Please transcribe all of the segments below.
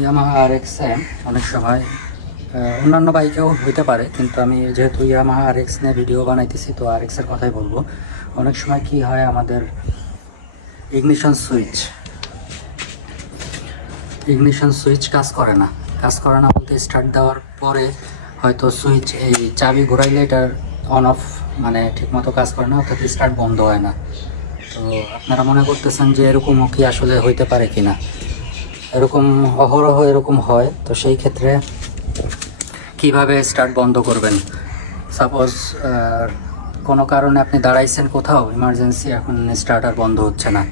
Yamaha RX অনেক সময় অন্যান্য বাইকেও হইতে পারে, কিন্তু আমি যেহেতু ইয়ামাহা RX নিয়ে ভিডিও বানাইতেছি তো RX এর কথাই বলবো। অনেক সময় কি হয়, আমাদের ইগনিশন সুইচ কাজ করে না বলতে স্টার্ট দেওয়ার পরে হয়তো সুইচ এই চাবি ঘোরাইলে এটার অন অফ মানে ঠিকমতো কাজ করে না, অর্থাৎ স্টার্ট বন্ধ হয় না। তো আপনারা মনে করতেছেন যে এরকমও কি আসলে হইতে পারে কিনা, এরকম অহরহ এরকম হয়। তো সেই ক্ষেত্রে কিভাবে স্টার্ট বন্ধ করবেন? সাপোজ কোনো কারণে আপনি দাঁড়াইছেন কোথাও ইমার্জেন্সি, এখন স্টার্টার বন্ধ হচ্ছে না,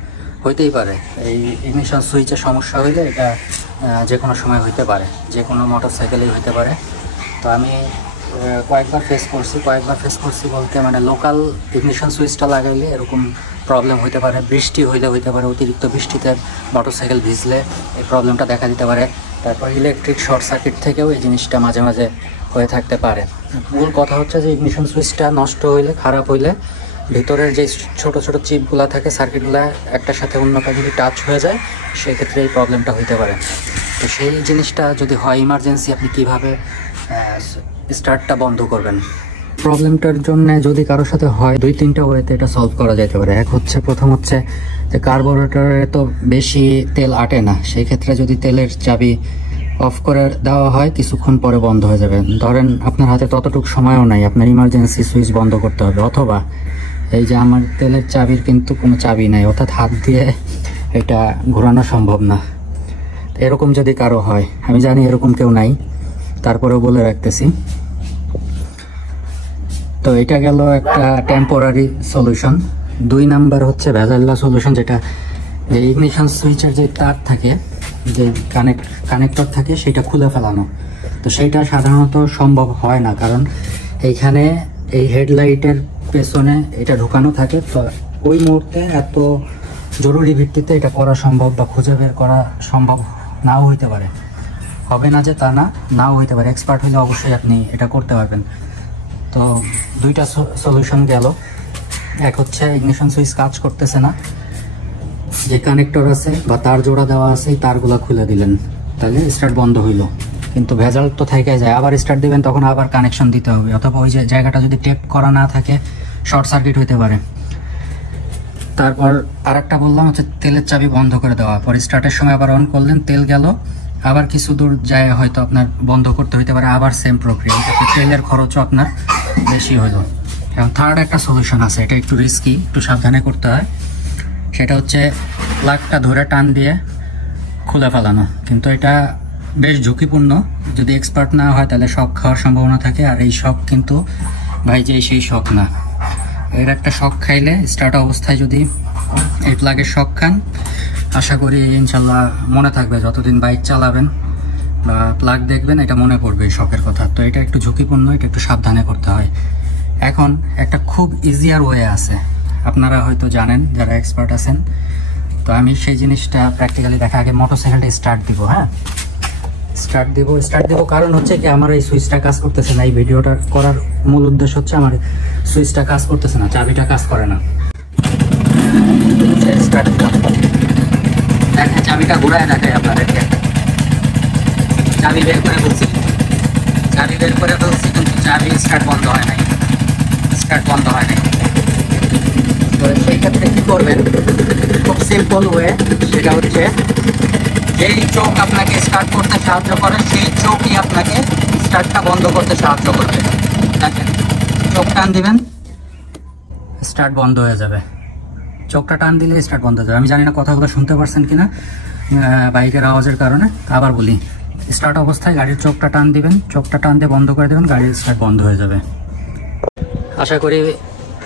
হইতেই পারে এই ইগনিশন সুইচের সমস্যা হইলে এটা যে কোনো সময় হইতে পারে, যে কোনো মোটরসাইকেলেই হইতে পারে। তো আমি কয়েকবার ফেস করছি বলতে মানে লোকাল ইগনিশন সুইচটা লাগাইলে এরকম প্রবলেম হইতে পারে। বৃষ্টি হইলে হইতে পারে, অতিরিক্ত বৃষ্টিতে মোটরসাইকেল ভিজলে এই প্রবলেমটা দেখা দিতে পারে। তারপর ইলেকট্রিক শর্ট সার্কিট থেকেও এই জিনিসটা মাঝে মাঝে হয়ে থাকতে পারে। মূল কথা হচ্ছে যে ইগনিশন সুইচটা নষ্ট হইলে, খারাপ হইলে ভিতরের যে ছোট ছোট চিপগুলো থাকে, সার্কিটগুলো একটার সাথে অন্যটা যদি টাচ হয়ে যায় সেক্ষেত্রে এই প্রবলেমটা হইতে পারে। তো সেই জিনিসটা যদি হয় ইমার্জেন্সি, আপনি কিভাবে স্টার্টটা বন্ধ করবেন? প্রবলেমটার জন্য যদি কারোর সাথে হয় 2-3টা ওয়েতে এটা সলভ করা যেতে পারে। প্রথম হচ্ছে যে কার্বোরেটরে তো বেশি তেল আটে না, সেই ক্ষেত্রে যদি তেলের চাবি অফ করে দেওয়া হয় কিছুক্ষণ পরে বন্ধ হয়ে যাবে। ধরেন আপনার হাতে ততটুকু সময়ও নাই, আপনার ইমার্জেন্সি সুইচ বন্ধ করতে হবে। অথবা এই যে আমার তেলের চাবির কিন্তু কোনো চাবি নাই, অর্থাৎ হাত দিয়ে এটা ঘোরানো সম্ভব না। এরকম যদি কারো হয়, আমি জানি এরকম কেউ নাই, তারপরেও বলে রাখতেছি। তো এটা গেল একটা টেম্পোরারি সলিউশন। 2 নাম্বার হচ্ছে ভেজাল্লা সলিউশন, যেটা যে ইগনিশন সুইচের যে তার থাকে, যে কানেক্টর থাকে, সেটা খুলে ফেলানো। তো সেইটা সাধারণত সম্ভব হয় না, কারণ এইখানে এই হেডলাইটের পেছনে এটা ঢুকানো থাকে। তো ওই মুহূর্তে এত জরুরি ভিত্তিতে এটা করা সম্ভব বা খুঁজে বের করা সম্ভব নাও হইতে পারে। হবে না যে তা না, নাও হইতে পারে। এক্সপার্ট হলে অবশ্যই আপনি এটা করতে পারবেন। তো 2টা সলিউশন গেল। এক হচ্ছে ইগনিশন সুইচ কাজ করতেছে না, যে কানেক্টর আছে বা তার জোড়া দেওয়া আছে এই তারগুলো খুলে দিলেন, তাহলে স্টার্ট বন্ধ হইলো। কিন্তু ভেজাল তো থেকে যায়, আবার স্টার্ট দিবেন তখন আবার কানেকশন দিতে হবে, অথবা ওই যে জায়গাটা যদি টেপ করা না থাকে শর্ট সার্কিট হইতে পারে। তারপর আরেকটা বললাম হচ্ছে তেলের চাবি বন্ধ করে দেওয়া, পরে স্টার্টের সময় আবার অন করলেন, তেল গেল, আবার কিছু দূর যায় হয়তো আপনার বন্ধ করতে হইতে পারে, আবার সেম প্রক্রিয়া, তেলের খরচও আপনার বেশি হইল। এবং থার্ড একটা সলিউশন আছে, এটা একটু রিস্কি, একটু সাবধানে করতে হয়। সেটা হচ্ছে প্লাগটা ধরে টান দিয়ে খুলে ফেলানো, কিন্তু এটা বেশ ঝুঁকিপূর্ণ। যদি এক্সপার্ট না হয় তাহলে শক খাওয়ার সম্ভাবনা থাকে। আর এই শক কিন্তু ভাই যে সেই শক না, এর একটা শক খাইলে স্টার্ট অবস্থায় যদি এই প্লাগের শক খান, আশা করি ইনশাল্লাহ মনে থাকবে, যতদিন বাইক চালাবেন বা প্লাগ দেখবেন এটা মনে পড়বে এই শকের কথা। তো এটা একটু ঝুঁকিপূর্ণ, এটা একটু সাবধানে করতে হয়। এখন একটা খুব ইজিয়ার ওয়ে আছে, আপনারা হয়তো জানেন যারা এক্সপার্ট আছেন। তো আমি সেই জিনিসটা প্র্যাকটিক্যালি দেখা, আগে মোটরসাইকেলটা স্টার্ট দিব। হ্যাঁ, স্টার্ট দিব কারণ হচ্ছে কি, আমার এই সুইচটা কাজ করতেছে না। এই ভিডিওটা করার মূল উদ্দেশ্য হচ্ছে আমার সুইচটা কাজ করতেছে না, চাবিটা কাজ করে না। স্টার্ট দিলাম, দেখেন চাবিটা ঘুরায় দেখায় আপনাদেরকে। চাবি বের করে ফেলছি, কিন্তু চাবি স্টার্ট বন্ধ হয় নাই। তো সেই ক্ষেত্রে কি করবেন? খুব সিম্পল ওয়ে, সেটা হচ্ছে যেই চোখ আপনাকে স্টার্ট করতে সাহায্য করে সেই চোখই আপনাকে স্টার্টটা বন্ধ করতে সাহায্য করবে। দেখেন, চোখ টান দিবেন, স্টার্ট বন্ধ হয়ে যাবে। চোখটা টান দিলে স্টার্ট বন্ধ হয়ে যাবে। আমি জানি না কথাগুলো শুনতে পারছেন কিনা বাইকের আওয়াজের কারণে, আবার বলি। স্টার্ট অবস্থায় গাড়ির চোখটা টান দিবেন, চোখটা টান দিয়ে বন্ধ করে দেবেন, গাড়ির স্টার্ট বন্ধ হয়ে যাবে। আশা করি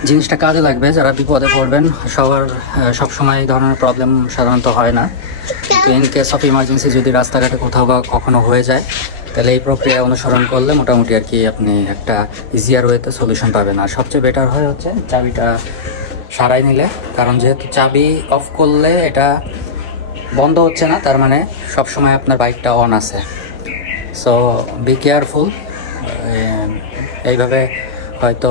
জিনিসটা কাজে লাগবে যারা বিপদে পড়বেন। সবসময় এই ধরনের প্রবলেম সাধারণত হয় না, তো ইন কেস অফ ইমার্জেন্সি যদি রাস্তাঘাটে কোথাও বা কখনো হয়ে যায়, তাহলে এই প্রক্রিয়া অনুসরণ করলে মোটামুটি আর কি আপনি একটা ইজিয়ার ওয়েতে সলিউশন পাবেন। আর সবচেয়ে বেটার হয় হচ্ছে চাবিটা সারাই নিলে, কারণ যেহেতু চাবি অফ করলে এটা বন্ধ হচ্ছে না, তার মানে সবসময় আপনার বাইকটা অন আছে। So be careful. এইভাবে হয়তো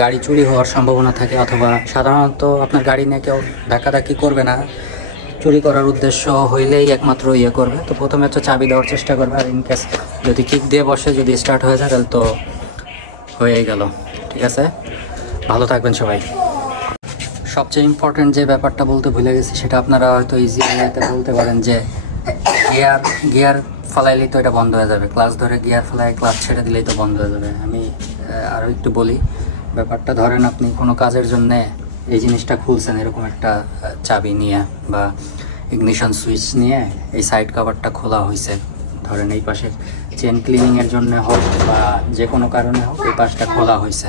গাড়ি চুরি হওয়ার সম্ভাবনা থাকে, অথবা সাধারণত আপনার গাড়ি নিয়ে কেউ ধাক্কাধাক্কি করবে না, চুরি করার উদ্দেশ্য হইলেই একমাত্র ইয়ে করবে। তো প্রথমে হচ্ছে চাবি দেওয়ার চেষ্টা করবে, আর ইন কেস যদি কিক দিয়ে বসে, যদি স্টার্ট হয়ে যায় তাহলে তো হয়েই গেল। ঠিক আছে, ভালো থাকবেন সবাই। সবচেয়ে ইম্পর্টেন্ট যে ব্যাপারটা বলতে ভুলে গেছি, সেটা আপনারা হয়তো ইজি ওয়েতে বলতে পারেন যে গিয়ার ফালাইলেই তো এটা বন্ধ হয়ে যাবে, ক্লাচ ধরে গিয়ার ফালাই ক্লাচ ছেড়ে দিলেই তো বন্ধ হয়ে যাবে। আমি আরও একটু বলি ব্যাপারটা। ধরেন আপনি কোনো কাজের জন্যে এই জিনিসটা খুলছেন, এরকম একটা চাবি নিয়ে বা ইগনিশন সুইচ নিয়ে এই সাইড কভারটা খোলা হয়েছে, ধরেন এই পাশে চেন ক্লিনিংয়ের জন্য হোক বা যে কোনো কারণে হোক এই পাশটা খোলা হয়েছে।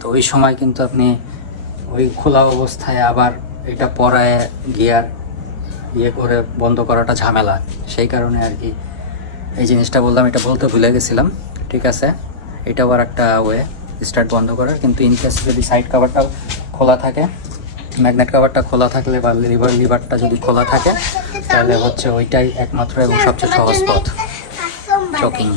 তো ওই সময় কিন্তু আপনি ওই খোলা অবস্থায় আবার এটা পরায় গিয়ার ইয়ে করে বন্ধ করাটা ঝামেলা, সেই কারণে আর কি এই জিনিসটা বললাম। এটা বলতে ভুলে গেছিলাম। ঠিক আছে, এটাও আর একটা ওয়ে স্টার্ট বন্ধ করার। কিন্তু ইনকেস যদি সাইড কভারটা খোলা থাকে, ম্যাগনেট কভারটা খোলা থাকলে বা লিভারটা যদি খোলা থাকে, তাহলে হচ্ছে ওইটাই একমাত্র এবং সবচেয়ে সহজ পথ, চকিং।